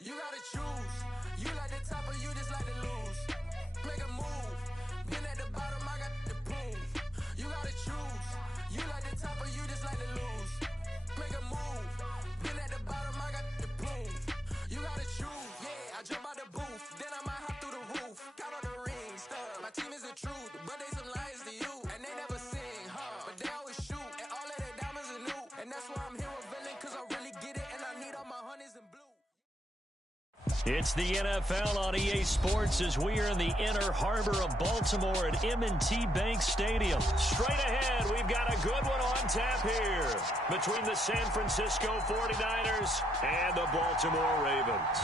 You gotta choose. You like the top or you just like to lose. Make a move. Been at the bottom, I got the proof. You gotta choose. You like the top or you just like to lose. Make a move. Been at the bottom, I got the proof. You gotta choose. Yeah, I jump out the booth. Then I might hop through the roof. Count on the rings. My team is the truth, but they some liars to you. And they never sing, but they always shoot. And all of their diamonds are new. And that's why I'm here revealing, cause I really get it. And I need all my honeys in blue. It's the NFL on EA Sports as we are in the inner harbor of Baltimore at M&T Bank Stadium. Straight ahead, we've got a good one on tap here between the San Francisco 49ers and the Baltimore Ravens.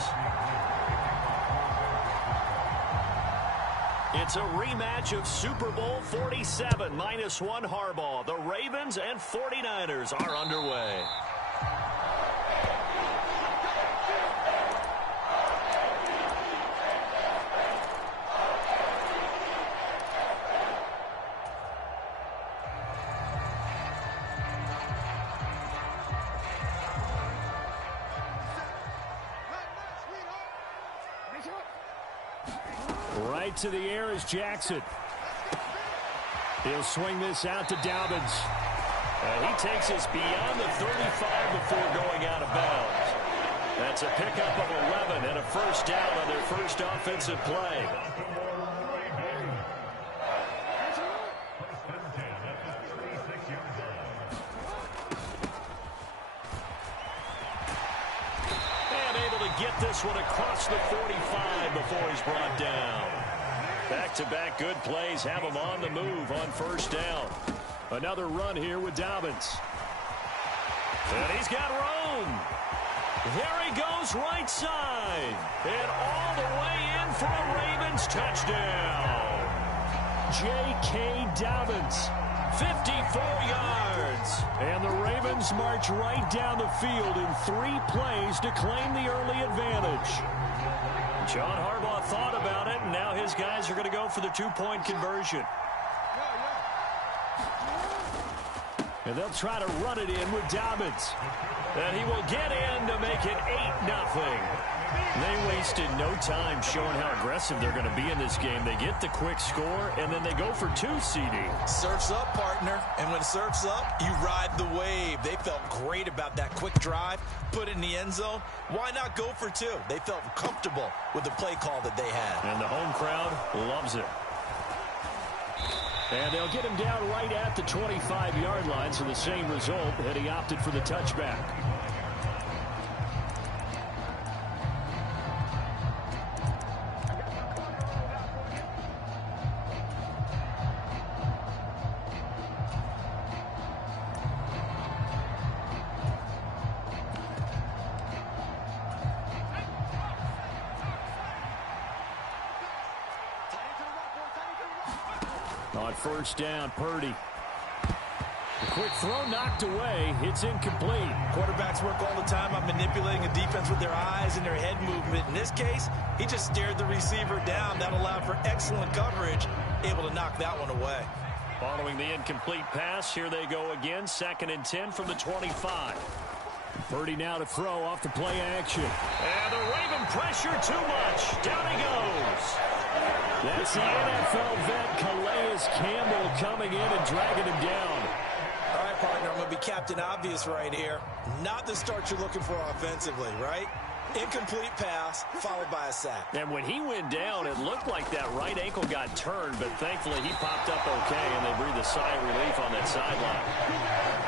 It's a rematch of Super Bowl 47 -1 Harbaugh. The Ravens and 49ers are underway. Right to the air is Jackson. He'll swing this out to Dobbins. He takes us beyond the 35 before going out of bounds. That's a pickup of 11 and a first down on their first offensive play. And able to get this one across the 45 before he's brought down. Back-to-back good plays have him on the move on first down. Another run here with Dobbins. And he's got room. There he goes right side. And all the way in for a Ravens touchdown. J.K. Dobbins, 54 yards. And the Ravens march right down the field in 3 plays to claim the early advantage. John Harbaugh thought about it, and now his guys are going to go for the 2-point conversion. And they'll try to run it in with Dobbins. And he will get in to make it 8-0. They wasted no time showing how aggressive they're going to be in this game. They get the quick score, and then they go for 2, CD. Surf's up, partner. And when surf's up, you ride the wave. They felt great about that quick drive, put it in the end zone. Why not go for 2? They felt comfortable with the play call that they had. And the home crowd loves it. And they'll get him down right at the 25-yard line, so the same result, and he opted for the touchback. On first down, Purdy. A quick throw knocked away. It's incomplete. Quarterbacks work all the time on manipulating a defense with their eyes and their head movement. In this case, he just stared the receiver down. That allowed for excellent coverage, able to knock that one away. Following the incomplete pass, here they go again. 2nd and 10 from the 25. Purdy now to throw off the play action. And the Raven pressure too much. Down he goes. That's the NFL vet Calais Campbell coming in and dragging him down. All right, partner, I'm going to be Captain Obvious right here. Not the start you're looking for offensively, right? Incomplete pass, followed by a sack. And when he went down, it looked like that right ankle got turned, but thankfully he popped up okay, and they breathed a sigh of relief on that sideline.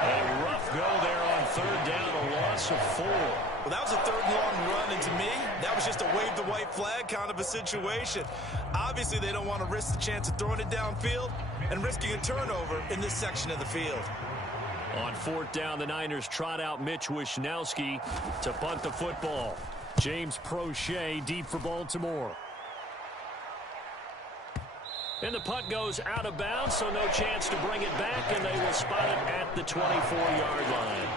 A rough go there on 3rd down, a loss of 4. Well, that was a 3rd and long run, and to me, that was just a wave the white flag kind of a situation. Obviously, they don't want to risk the chance of throwing it downfield and risking a turnover in this section of the field. On 4th down, the Niners trot out Mitch Wishnowski to punt the football. James Prochet deep for Baltimore. And the punt goes out of bounds, so no chance to bring it back, and they will spot it at the 24-yard line.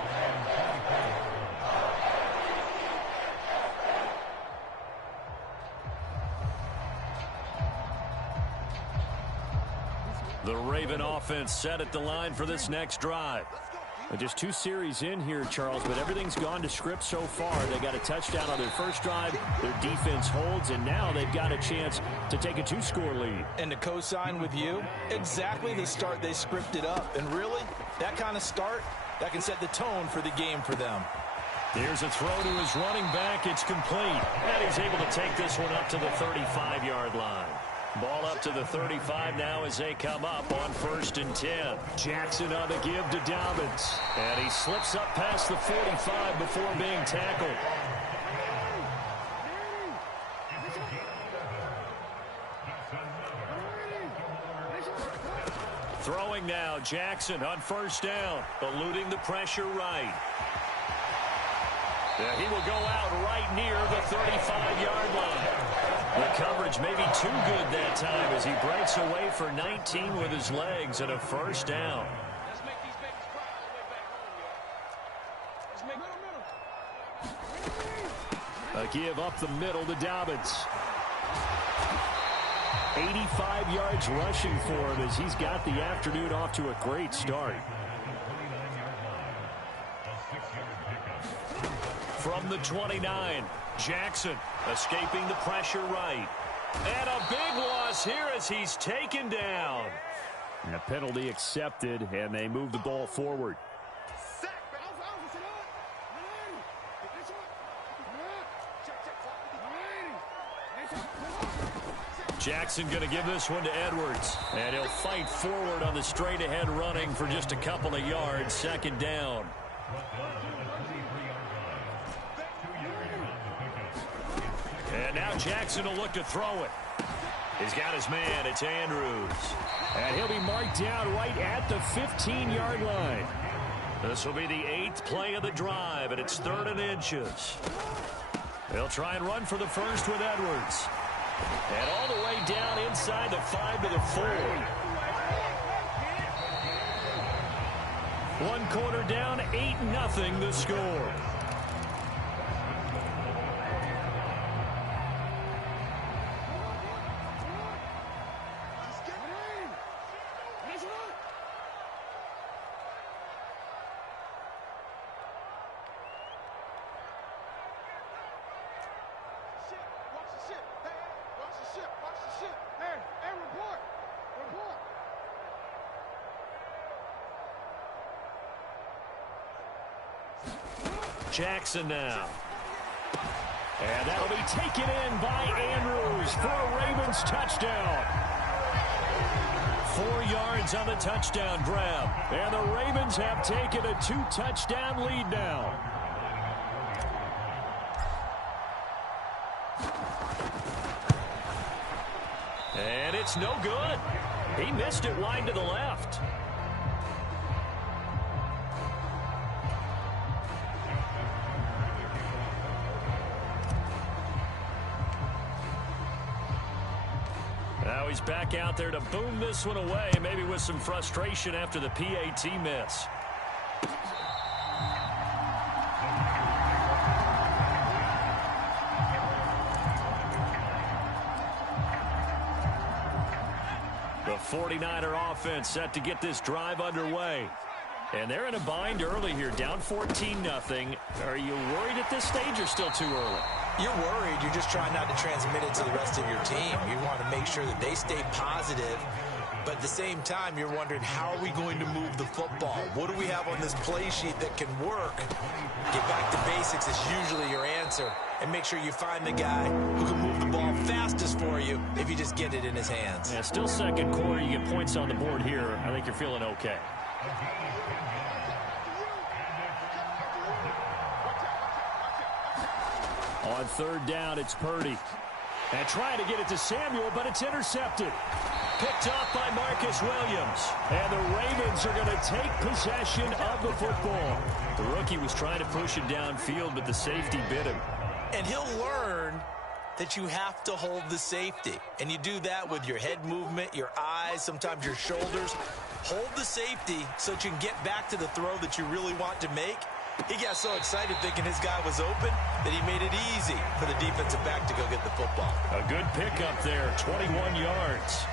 The Raven offense set at the line for this next drive. Just 2 series in here, Charles, but everything's gone to script so far. They got a touchdown on their first drive. Their defense holds, and now they've got a chance to take a 2-score lead. And to co-sign with you, exactly the start they scripted up. And really, that kind of start, that can set the tone for the game for them. Here's a throw to his running back. It's complete. And he's able to take this one up to the 35-yard line. Ball up to the 35 now as they come up on 1st and 10. Jackson on the give to Dobbins. And he slips up past the 45 before being tackled. Throwing now, Jackson on 1st down, eluding the pressure right. He will go out right near the 35-yard line. The coverage may be too good that time as he breaks away for 19 with his legs and a 1st down. Let's make these babies cry all the way back home, yo. A give up the middle to Dobbins. 85 yards rushing for him as he's got the afternoon off to a great start. From the 29, Jackson escaping the pressure right. And a big loss here as he's taken down. And a penalty accepted, and they move the ball forward. Jackson going to give this one to Edwards. And he'll fight forward on the straight-ahead running for just a couple of yards. 2nd down. And now Jackson will look to throw it. He's got his man. It's Andrews. And he'll be marked down right at the 15-yard line. This will be the 8th play of the drive, and it's 3rd and inches. They'll try and run for the first with Edwards. And all the way down inside the 5 to the 4. 1 quarter down, 8-0 the score. Jackson now. And that'll be taken in by Andrews for a Ravens touchdown. 4 yards on the touchdown grab. And the Ravens have taken a 2-touchdown lead now. And it's no good. He missed it wide to the left. Now he's back out there to boom this one away, maybe with some frustration after the PAT miss. The 49er offense set to get this drive underway. And they're in a bind early here, down 14-0. Are you worried at this stage or still too early? You're worried. You're just trying not to transmit it to the rest of your team. You want to make sure that they stay positive. But at the same time, you're wondering, how are we going to move the football? What do we have on this play sheet that can work? Get back to basics is usually your answer. And make sure you find the guy who can move the ball fastest for you if you just get it in his hands. Yeah, still 2nd quarter. You get points on the board here. I think you're feeling okay. On 3rd down, it's Purdy. And trying to get it to Samuel, but it's intercepted. Picked off by Marcus Williams. And the Ravens are going to take possession of the football. The rookie was trying to push it downfield, but the safety bit him. And he'll learn that you have to hold the safety. And you do that with your head movement, your eyes, sometimes your shoulders. Hold the safety so that you can get back to the throw that you really want to make. He got so excited thinking his guy was open that he made it easy for the defensive back to go get the football. A good pickup there, 21 yards.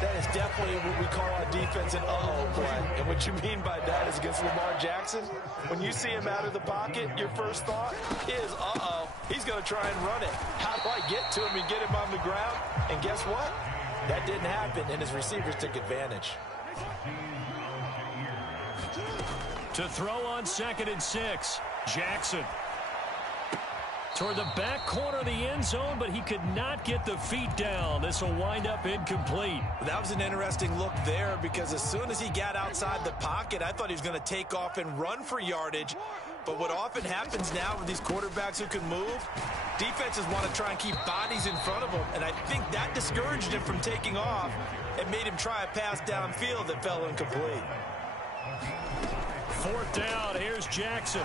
That is definitely what we call on defense an uh-oh play. And what you mean by that is against Lamar Jackson, when you see him out of the pocket, your first thought is, uh-oh, he's going to try and run it. How do I get to him and get him on the ground? And guess what? That didn't happen, and his receivers took advantage. To throw on 2nd and 6, Jackson. Toward the back corner of the end zone, but he could not get the feet down. This will wind up incomplete. That was an interesting look there because as soon as he got outside the pocket, I thought he was going to take off and run for yardage. But what often happens now with these quarterbacks who can move, defenses want to try and keep bodies in front of them. And I think that discouraged him from taking off and made him try a pass downfield that fell incomplete. 4th down, here's Jackson.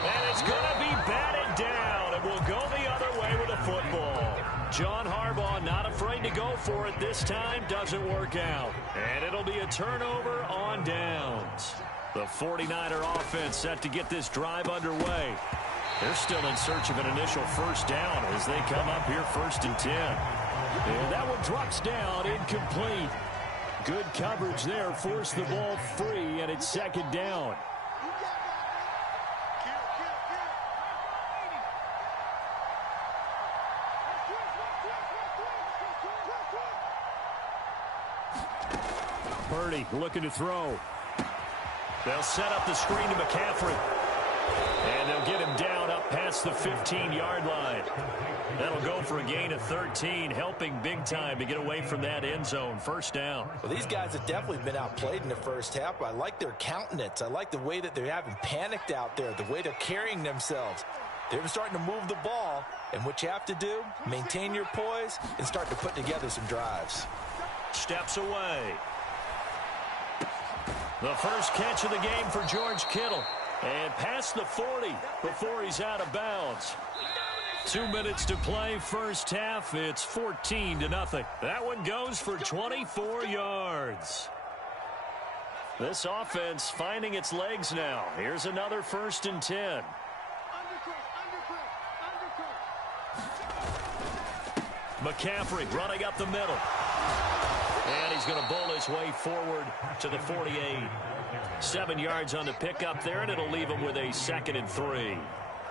And it's going to be batted down, and we'll go the other way with the football. John Harbaugh not afraid to go for it this time. Doesn't work out. And it'll be a turnover on downs. The 49er offense set to get this drive underway. They're still in search of an initial first down as they come up here 1st and 10. And that one drops down, incomplete. Good coverage there, forced the ball free, and it's 2nd down. Purdy looking to throw. They'll set up the screen to McCaffrey. And they'll get him down up past the 15-yard line. That'll go for a gain of 13, helping big time to get away from that end zone. 1st down. Well, these guys have definitely been outplayed in the first half. I like their countenance. I like the way that they're having panicked out there, the way they're carrying themselves. They're starting to move the ball, and what you have to do, maintain your poise and start to put together some drives. Steps away. The first catch of the game for George Kittle. And past the 40 before he's out of bounds. 2 minutes to play, 1st half. It's 14-0. That one goes for 24 yards. This offense finding its legs now. Here's another 1st and 10. McCaffrey running up the middle. And he's going to bowl his way forward to the 48. 7 yards on the pickup there, and it'll leave him with a 2nd and 3.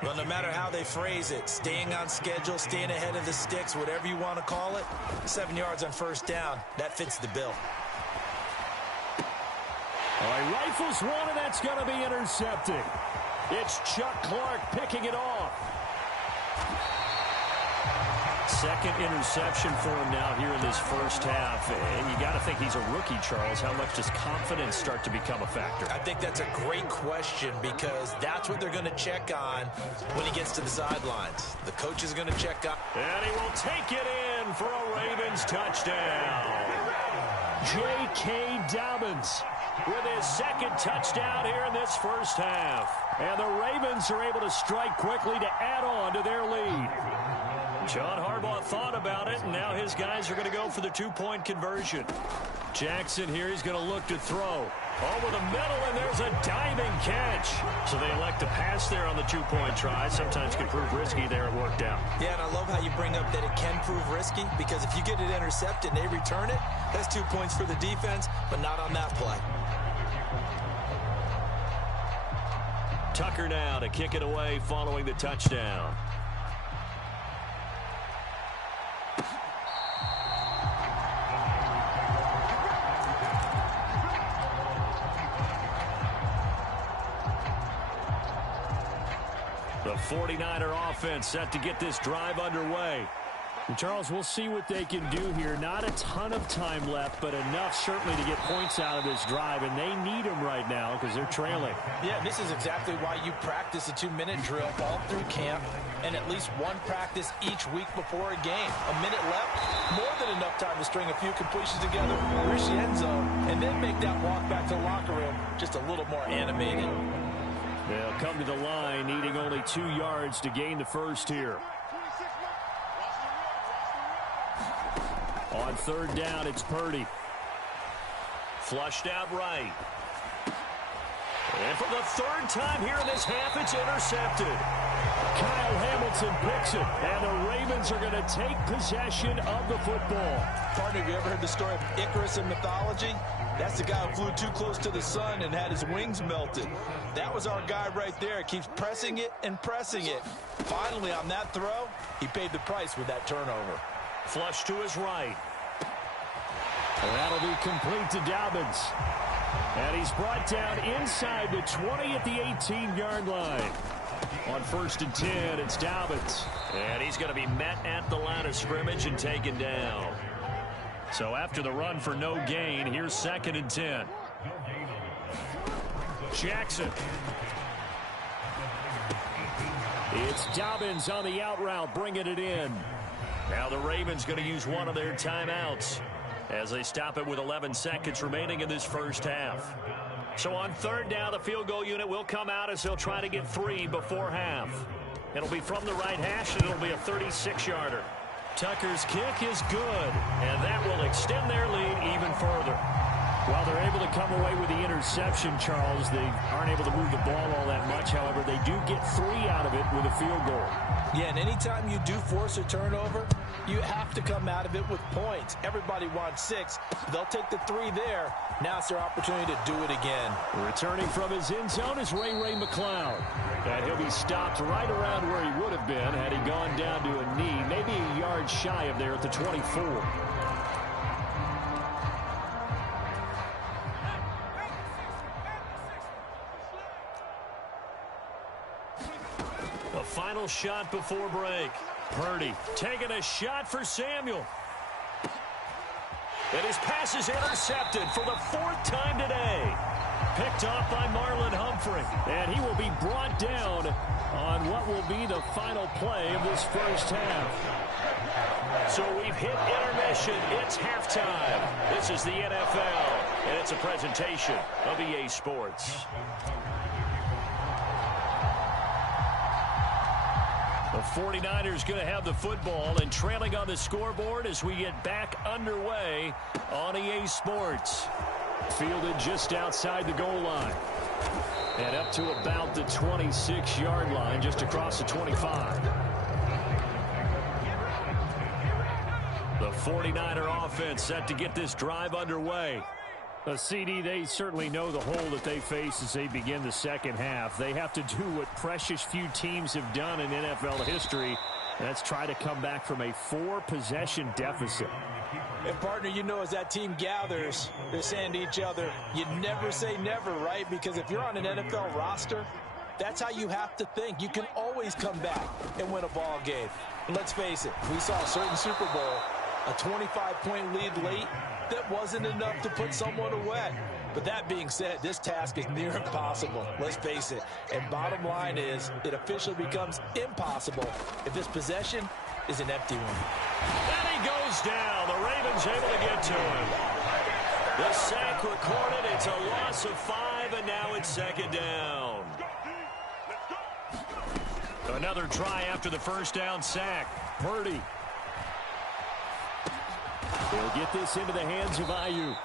Well, no matter how they phrase it, staying on schedule, staying ahead of the sticks, whatever you want to call it, 7 yards on 1st down, that fits the bill. All right, rifles one, and that's going to be intercepted. It's Chuck Clark picking it off. 2nd interception for him now here in this 1st half. And you got to think he's a rookie, Charles. How much does confidence start to become a factor? I think that's a great question because that's what they're going to check on when he gets to the sidelines. The coach is going to check on. And he will take it in for a Ravens touchdown. J.K. Dobbins with his 2nd touchdown here in this 1st half. And the Ravens are able to strike quickly to add on to their lead. John Harbaugh thought about it, and now his guys are going to go for the 2-point conversion. Jackson here, he's going to look to throw. Over the middle, and there's a diving catch. So they elect to pass there on the 2-point try. Sometimes can prove risky there. It worked out. Yeah, and I love how you bring up that it can prove risky because if you get it intercepted and they return it, that's 2 points for the defense, but not on that play. Tucker now to kick it away following the touchdown. The 49er offense set to get this drive underway. And Charles, we'll see what they can do here. Not a ton of time left, but enough certainly to get points out of this drive, and they need them right now because they're trailing. Yeah, this is exactly why you practice a 2-minute drill all through camp and at least one practice each week before a game. A minute left, more than enough time to string a few completions together, reach the end zone, and then make that walk back to the locker room just a little more animated. They'll come to the line, needing only 2 yards to gain the first here. On 3rd down, it's Purdy. Flushed out right. And for the 3rd time here in this half, it's intercepted. Kyle Hamilton picks it, and the Ravens are going to take possession of the football. Partner, have you ever heard the story of Icarus in mythology? That's the guy who flew too close to the sun and had his wings melted. That was our guy right there. Keeps pressing it and pressing it. Finally, on that throw, he paid the price with that turnover. Flush to his right. And that'll be complete to Dobbins. And he's brought down inside the 20 at the 18-yard line. On 1st and 10, it's Dobbins. And he's going to be met at the line of scrimmage and taken down. So after the run for no gain, here's 2nd and 10. Jackson. It's Dobbins on the out route, bringing it in. Now the Ravens going to use one of their timeouts as they stop it with 11 seconds remaining in this first half. So on 3rd down, the field goal unit will come out as they'll try to get 3 before half. It'll be from the right hash, and it'll be a 36-yarder. Tucker's kick is good, and that will extend their lead even further. While they're able to come away with the interception, Charles, they aren't able to move the ball all that much. However, they do get 3 out of it with a field goal. Yeah, and anytime you do force a turnover, you have to come out of it with points. Everybody wants 6. They'll take the 3 there. Now it's their opportunity to do it again. Returning from his end zone is Ray McCloud. And he'll be stopped right around where he would have been had he gone down to a knee, maybe a yard shy of there at the 24. A final shot before break. Purdy taking a shot for Samuel. And his pass is intercepted for the 4th time today. Picked off by Marlon Humphrey. And he will be brought down on what will be the final play of this first half. So we've hit intermission. It's halftime. This is the NFL, and it's a presentation of EA Sports. The 49ers going to have the football and trailing on the scoreboard as we get back underway on EA Sports. Fielded just outside the goal line. And up to about the 26-yard line, just across the 25. The 49er offense set to get this drive underway. CD, they certainly know the hole that they face as they begin the second half. They have to do what precious few teams have done in NFL history. That's try to come back from a 4-possession deficit. And, partner, you know, as that team gathers, they're saying to each other, you never say never, right? Because if you're on an NFL roster, that's how you have to think. You can always come back and win a ball game. And let's face it, we saw a certain Super Bowl, a 25-point lead late, that wasn't enough to put someone away. But that being said, this task is near impossible. Let's face it. And bottom line is, it officially becomes impossible if this possession is an empty one. And he goes down. The Ravens able to get to him. The sack recorded. It's a loss of 5, and now it's 2nd down. Another try after the first down sack. Purdy. They'll get this into the hands of Ayuk.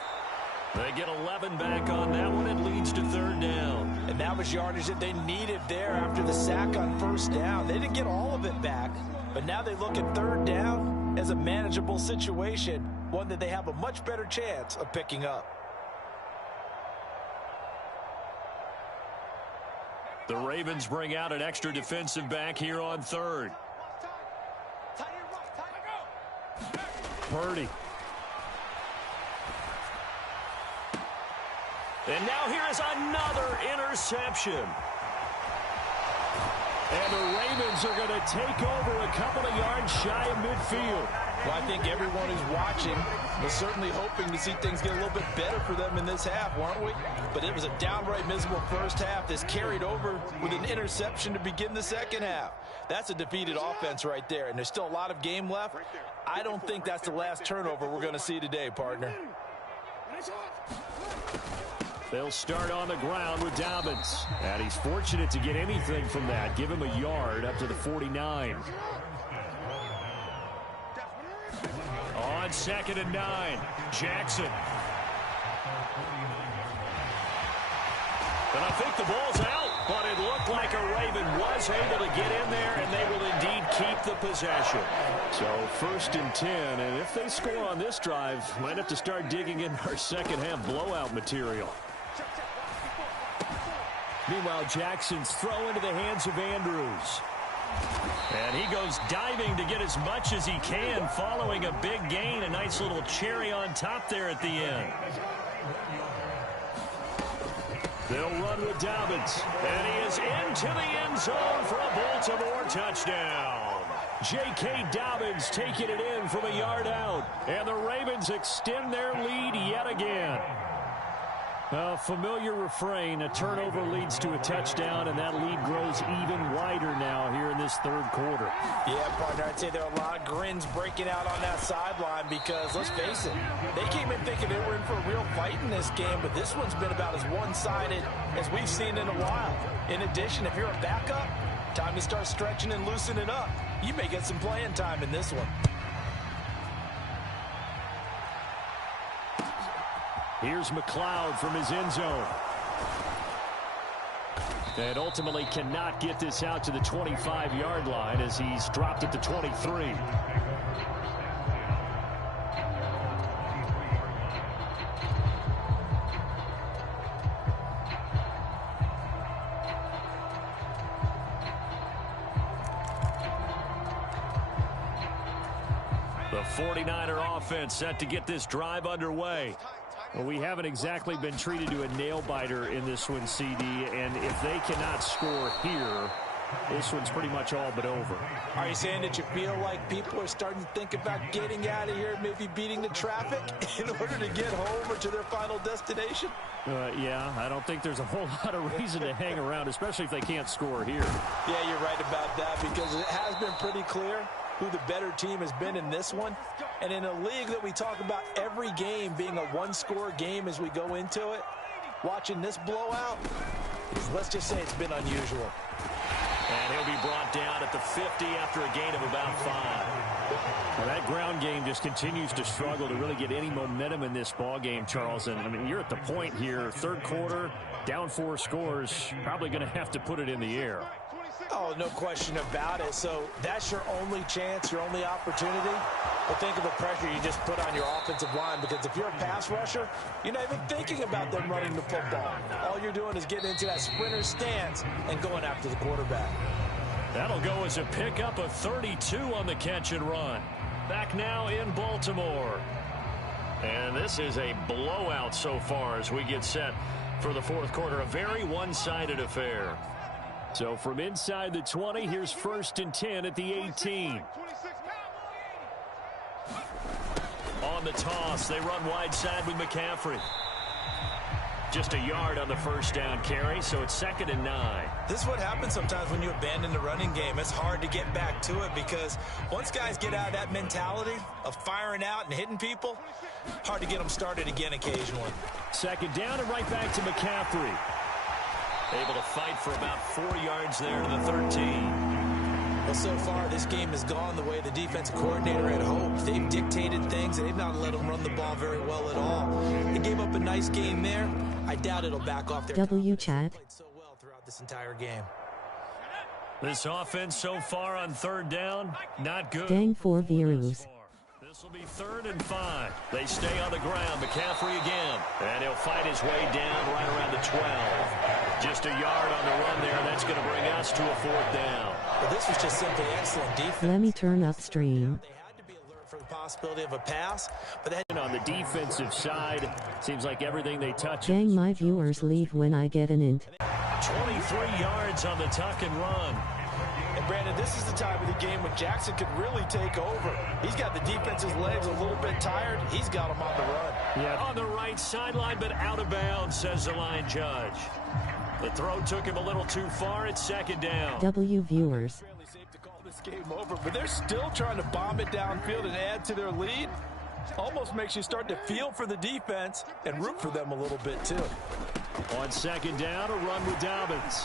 They get 11 back on that one. It leads to 3rd down. And that was yardage that they needed there after the sack on 1st down. They didn't get all of it back, but now they look at 3rd down as a manageable situation, one that they have a much better chance of picking up. The Ravens bring out an extra defensive back here on 3rd. Purdy. And now here is another interception. And the Ravens are going to take over a couple of yards shy of midfield. Well, I think everyone who's watching was certainly hoping to see things get a little bit better for them in this half, weren't we? But it was a downright miserable first half that's carried over with an interception to begin the second half. That's a defeated offense right there, and there's still a lot of game left. I don't think that's the last turnover we're going to see today, partner. They'll start on the ground with Dobbins. And he's fortunate to get anything from that. Give him a yard up to the 49. On 2nd and 9, Jackson. And I think the ball's out. But it looked like a Raven was able to get in there, and they will indeed keep the possession. So 1st and 10, and if they score on this drive, might have to start digging in our second-half blowout material. Meanwhile, Jackson's throw into the hands of Andrews. And he goes diving to get as much as he can following a big gain. A nice little cherry on top there at the end. They'll run with Dobbins. And he is into the end zone for a Baltimore touchdown. J.K. Dobbins taking it in from a yard out. And the Ravens extend their lead yet again. A familiar refrain, a turnover leads to a touchdown, and that lead grows even wider now here in this third quarter. Yeah, partner, I'd say there are a lot of grins breaking out on that sideline because, let's face it, they came in thinking they were in for a real fight in this game, but this one's been about as one-sided as we've seen in a while. In addition, if you're a backup, time to start stretching and loosening up. You may get some playing time in this one. Here's McLeod from his end zone. And ultimately cannot get this out to the 25-yard line as he's dropped at the 23. The 49er offense set to get this drive underway. Well, we haven't exactly been treated to a nail-biter in this one, CD, and if they cannot score here, this one's pretty much all but over. Are you saying that you feel like people are starting to think about getting out of here, maybe beating the traffic in order to get home or to their final destination? Yeah, I don't think there's a whole lot of reason to hang around, especially if they can't score here. Yeah, you're right about that because it has been pretty clear who the better team has been in this one. And in a league that we talk about every game being a one-score game as we go into it, watching this blowout, let's just say it's been unusual. And he'll be brought down at the 50 after a gain of about 5. Well, that ground game just continues to struggle to really get any momentum in this ball game, Charles. And I mean, you're at the point here, third quarter, down 4 scores, probably going to have to put it in the air. Oh, no question about it. So that's your only chance, your only opportunity. But think of the pressure you just put on your offensive line, because if you're a pass rusher, you're not even thinking about them running the football. All you're doing is getting into that sprinter stance and going after the quarterback. That'll go as a pickup of 32 on the catch and run. Back now in Baltimore. And this is a blowout so far as we get set for the fourth quarter. A very one-sided affair. So from inside the 20, here's 1st and 10 at the 18. On the toss, they run wide side with McCaffrey. Just a yard on the first down carry, so it's 2nd and 9. This is what happens sometimes when you abandon the running game. It's hard to get back to it because once guys get out of that mentality of firing out and hitting people, hard to get them started again occasionally. 2nd down and right back to McCaffrey. Able to fight for about 4 yards there to the 13. Well, so far, this game has gone the way the defensive coordinator had hoped. They've dictated things, and they've not let them run the ball very well at all. They gave up a nice game there. I doubt it'll back off their Chad. played so well throughout this entire game. This offense so far on 3rd down, not good. Dang for Virus. This will be 3rd and 5. They stay on the ground. McCaffrey again. And he'll fight his way down right around the 12. Just a yard on the run there. That's going to bring us to a 4th down. Well, this was just simply excellent defense. Let me turn upstream. They had to be alert for the possibility of a pass, but they had on the defensive side, seems like everything they touch. Dang, my viewers leave when I get an int. 23 yards on the tuck and run. And Brandon, this is the time of the game when Jackson could really take over. He's got the defense's legs a little bit tired. He's got them on the run. Yeah, on the right sideline, but out of bounds, says the line judge. The throw took him a little too far. It's 2nd down. W viewers. Fairly safe to call this game over, but they're still trying to bomb it downfield and add to their lead. Almost makes you start to feel for the defense and root for them a little bit too. On 2nd down, a run with Dobbins.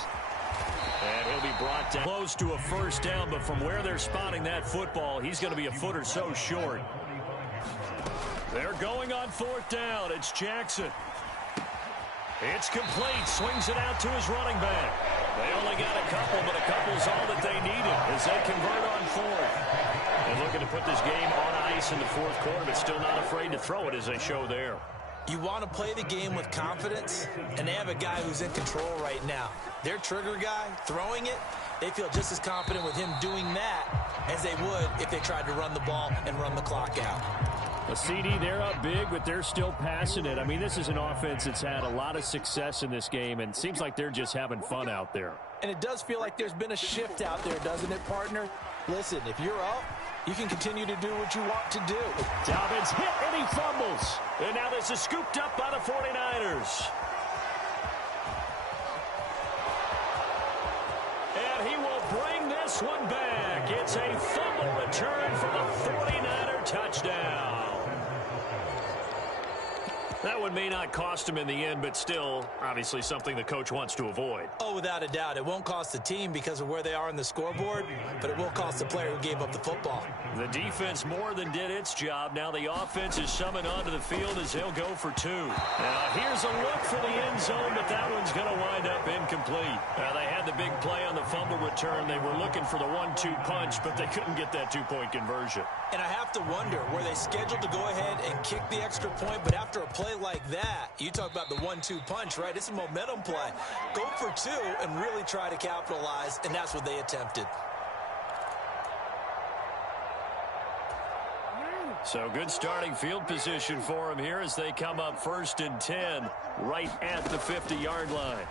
And he'll be brought down close to a 1st down, but from where they're spotting that football, he's going to be a foot or so short. They're going on 4th down. It's Jackson. It's complete. Swings it out to his running back. They only got a couple, but a couple's all that they needed as they convert on fourth. And looking to put this game on ice in the fourth quarter, but still not afraid to throw it as they show there. You want to play the game with confidence, and they have a guy who's in control right now. Their trigger guy, throwing it, they feel just as confident with him doing that as they would if they tried to run the ball and run the clock out. A CD, they're up big, but they're still passing it. I mean, this is an offense that's had a lot of success in this game, and it seems like they're just having fun out there. And it does feel like there's been a shift out there, doesn't it, partner? Listen, if you're up, you can continue to do what you want to do. Dobbins hit and he fumbles. And now this is scooped up by the 49ers. And he will bring this one back. It's a fumble return for the 49er touchdown. That one may not cost him in the end, but still, obviously something the coach wants to avoid. Oh, without a doubt. It won't cost the team because of where they are on the scoreboard, but it will cost the player who gave up the football. The defense more than did its job. Now the offense is summoned onto the field as they'll go for two. Now here's a look for the end zone, but that one's going to wind up incomplete. They had the big play on the fumble return. They were looking for the 1-2 punch, but they couldn't get that two-point conversion. And I have to wonder, were they scheduled to go ahead and kick the extra point, but after a play like that, you talk about the 1-2 punch, right? It's a momentum play. Go for two and really try to capitalize, and that's what they attempted. So good starting field position for them here as they come up 1st and 10 right at the 50-yard line.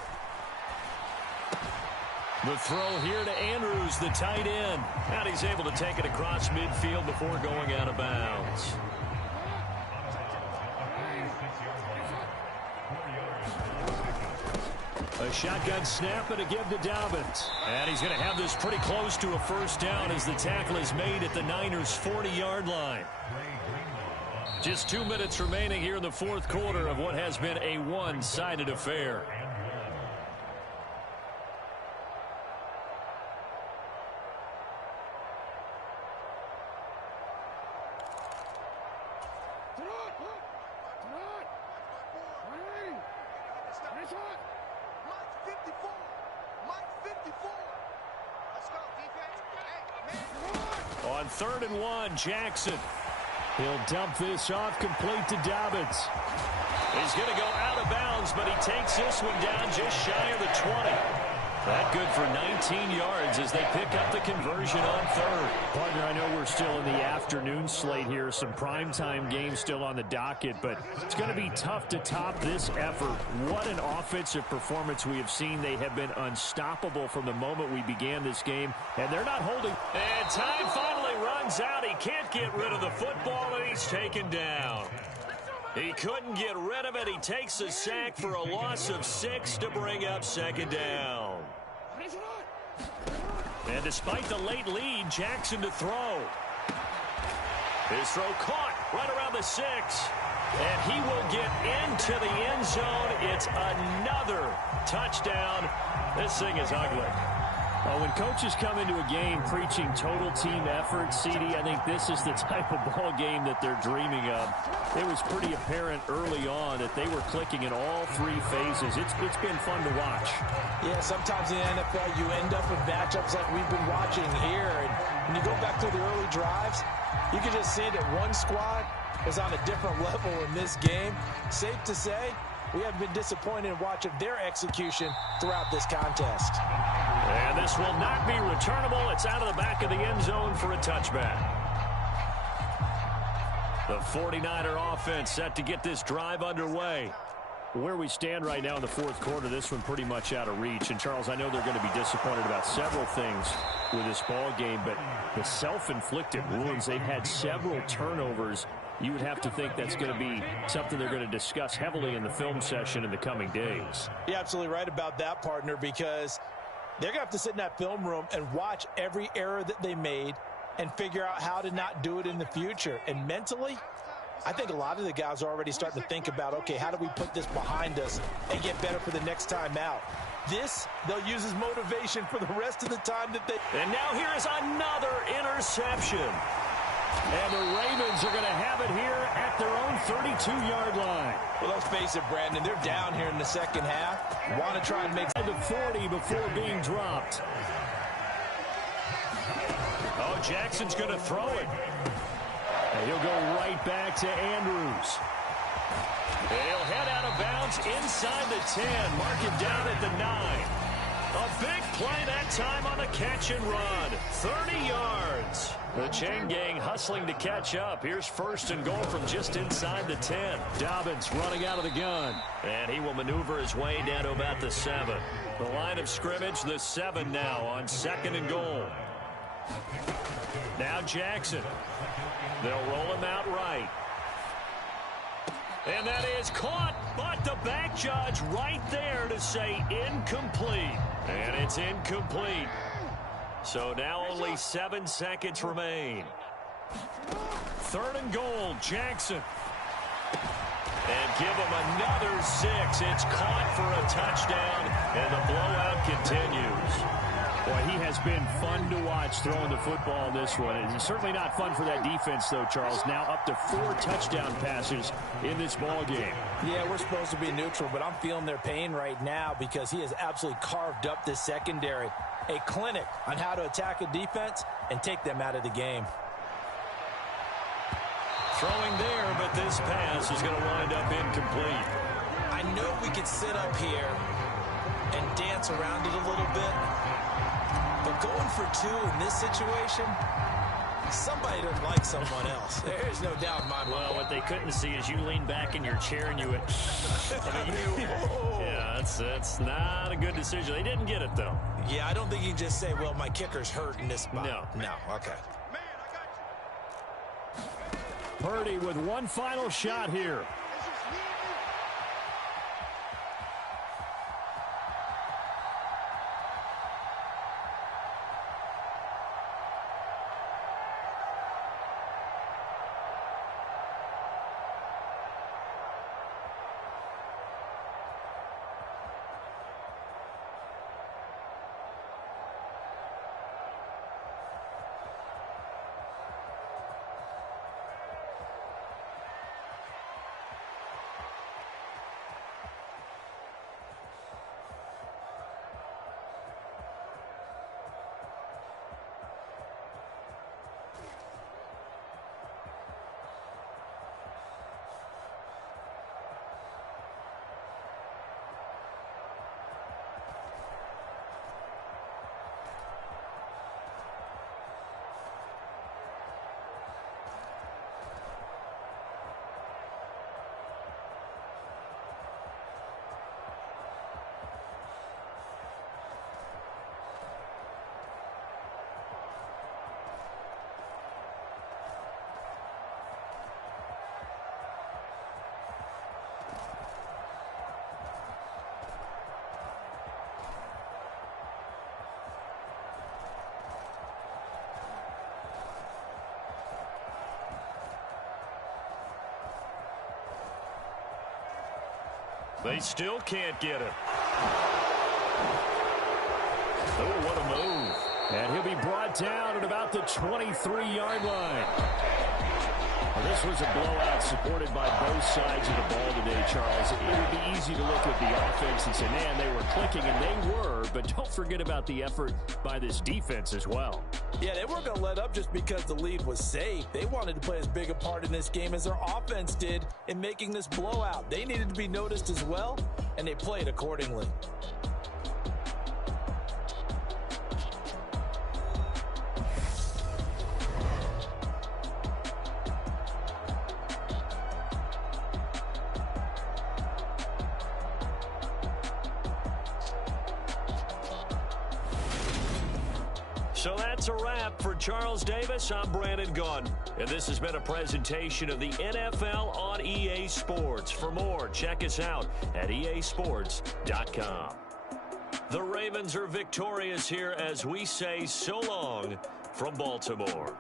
The throw here to Andrews, the tight end. And he's able to take it across midfield before going out of bounds. A shotgun snap and a give to Dobbins. And he's going to have this pretty close to a first down as the tackle is made at the Niners' 40-yard line. Just 2 minutes remaining here in the fourth quarter of what has been a one-sided affair. On 3rd and 1, Jackson. He'll dump this off complete to Dobbins. He's going to go out of bounds, but he takes this one down just shy of the 20. That good for 19 yards as they pick up the conversion on 3rd. Partner, I know we're still in the afternoon slate here. Some primetime games still on the docket, but it's going to be tough to top this effort. What an offensive performance we have seen. They have been unstoppable from the moment we began this game, and they're not holding. And time finally runs out. He can't get rid of the football, and he's taken down. He couldn't get rid of it. He takes a sack for a loss of 6 to bring up 2nd down. And despite the late lead, Jackson to throw. His throw caught right around the 6. And he will get into the end zone. It's another touchdown. This thing is ugly. Well, when coaches come into a game preaching total team effort, CD, I think this is the type of ball game that they're dreaming of. It was pretty apparent early on that they were clicking in all 3 phases. It's been fun to watch. Yeah, sometimes in the NFL you end up with matchups like we've been watching here. And when you go back to the early drives, you can just see that one squad is on a different level in this game. Safe to say, we haven't been disappointed in watching their execution throughout this contest. And this will not be returnable. It's out of the back of the end zone for a touchback. The 49er offense set to get this drive underway. Where we stand right now in the fourth quarter, this one pretty much out of reach. And, Charles, I know they're going to be disappointed about several things with this ball game, but the self-inflicted wounds, they've had several turnovers. You would have to think that's going to be something they're going to discuss heavily in the film session in the coming days. You're absolutely right about that, partner, because they're going to have to sit in that film room and watch every error that they made and figure out how to not do it in the future. And mentally, I think a lot of the guys are already starting to think about, okay, how do we put this behind us and get better for the next time out? This, they'll use as motivation for the rest of the time that they... And now here is another interception. And the Ravens are going to have it here at their own 32-yard line. Well, let's face it, Brandon, they're down here in the second half. Want to try and make the 40 before being dropped. Oh, Jackson's going to throw it. And he'll go right back to Andrews. And he'll head out of bounds inside the 10. Mark it down at the 9. A big play that time on the catch and run. 30 yards. The chain gang hustling to catch up. Here's first and goal from just inside the 10. Dobbins running out of the gun. And he will maneuver his way down to about the 7. The line of scrimmage, the 7 now on second and goal. Now Jackson. They'll roll him out right. And that is caught, but the back judge right there to say incomplete. And it's incomplete. So now only 7 seconds remain. Third and goal, Jackson. And give him another 6. It's caught for a touchdown, and the blowout continues. Boy, he has been fun to watch throwing the football in this one. It's certainly not fun for that defense, though, Charles. Now up to 4 touchdown passes in this ball game. Yeah, we're supposed to be neutral, but I'm feeling their pain right now because he has absolutely carved up this secondary. A clinic on how to attack a defense and take them out of the game. Throwing there, but this pass is going to wind up incomplete. I know we could sit up here and dance around it a little bit, but going for 2 in this situation, somebody doesn't like someone else. There's no doubt in my mind. Well, what they couldn't see is you lean back in your chair and you went, yeah, that's not a good decision. They didn't get it, though. Yeah, I don't think you can just say, well, my kicker's hurt in this spot. No. No, okay. Purdy with one final shot here. They still can't get him. Oh, what a move. And he'll be brought down at about the 23-yard line. Well, this was a blowout supported by both sides of the ball today, Charles. It would be easy to look at the offense and say, man, they were clicking, and they were, but don't forget about the effort by this defense as well. Yeah, they weren't going to let up just because the lead was safe. They wanted to play as big a part in this game as their offense did in making this blowout. They needed to be noticed as well, and they played accordingly. So that's a wrap for Charles Davis. I'm Brandon Gunn, and this has been a presentation of the NFL on EA Sports. For more, check us out at easports.com. The Ravens are victorious here as we say so long from Baltimore.